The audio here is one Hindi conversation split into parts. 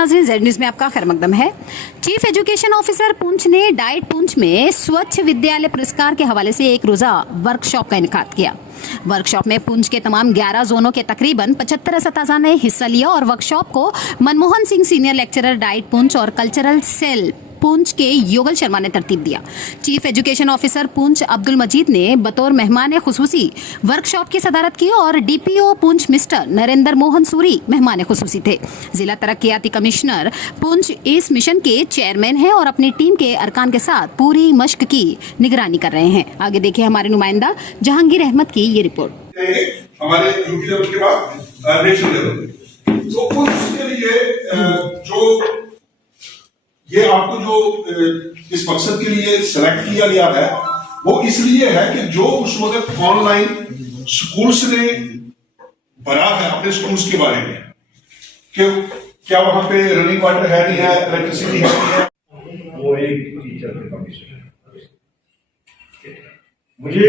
नाज़रीन, ज़ेड न्यूज़ में आपका खैर मकदम है। चीफ एजुकेशन ऑफिसर पुंछ ने डाइट पुंछ में स्वच्छ विद्यालय पुरस्कार के हवाले से एक रोज़ा वर्कशॉप का इनेकाद किया। वर्कशॉप में पुंछ के तमाम 11 जोनों के तकरीबन 75 असताज़ा ने हिस्सा लिया और वर्कशॉप को Manmohan Singh senior lecturer diet Poonch और कल्चरल सेल पुंछ के योगल शर्मा ने तरतीब दिया। Chief education officer Poonch Abdul Majeed ने बतौर मेहमान खुसूसी वर्कशॉप की सदारत की और डीपीओ पुंछ मिस्टर नरेंद्र मोहन सूरी मेहमान खुसूसी थे। जिला तरक्याती कमिश्नर पुंछ इस मिशन के चेयरमैन हैं और अपनी टीम के अरकान के साथ पूरी मश्क की निगरानी कर रहे हैं। आगे देखिए हमारे नुमाइंदा जहांगीर अहमद की ये रिपोर्ट। हमारे यूपी लेवल के बाद नेशनल लेवल, तो उसके लिए जो ये आपको जो इस मकसद के लिए सेलेक्ट किया गया है वो इसलिए है कि जो उस वक्त ऑनलाइन स्कूल्स ने भरा है अपने स्कूल्स के बारे में कि क्या वहां पे रनिंग वाटर है नहीं है, इलेक्ट्रिसिटी है नहीं है, वो एक टीचर के कमीशन है। मुझे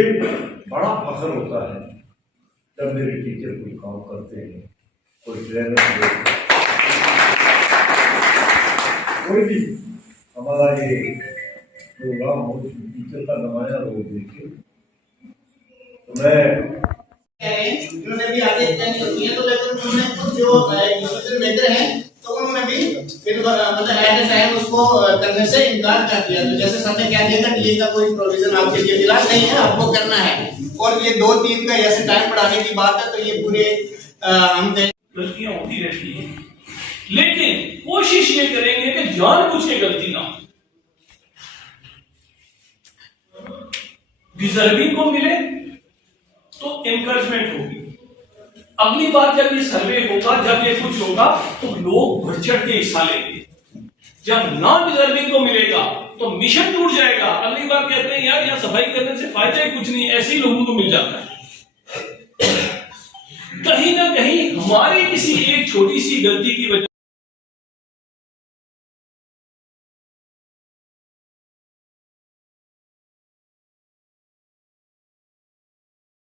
बड़ा फख्र होता है जब मेरे टीचर कोई काम करते हैं, कोई ट्रेनर कोई भी हमारा ये प्रोग्राम हो टीचर का नमाया रोल देखे तो मैं उन्होंने भी आगे प्लान होती है, तो लेकिन उन्होंने खुद जो डिसीजन मेकर हैं तो उन्होंने भी फिर मतलब एट टाइम उसको करने से इनकार कर दिया। तो जैसे सबने कह दिया था कि ये का कोई प्रोविजन आपके लिए फिलहाल नहीं है, आपको करना है और ये 2-3 का ऐसे टाइम बढ़ाने की बात है, तो ये पूरे हम गलतियां होती रहती हैं, लेकिन कोशिश ये करेंगे कि जानबूझ के गलती ना हो, डिजर्विंग को मिले तो एनकरेजमेंट होगी। अगली बार जब ये सर्वे होगा, जब ये कुछ होगा तो लोग बढ़ चढ़ के हिस्सा लेंगे। जब नॉन डिजर्विंग को मिलेगा तो मिशन टूट जाएगा। अगली बार कहते हैं यार यहाँ सफाई करने से फायदा ही कुछ नहीं, ऐसे ही लोगों को मिल जाता है। कहीं ना कहीं हमारी किसी एक छोटी सी गलती की वजह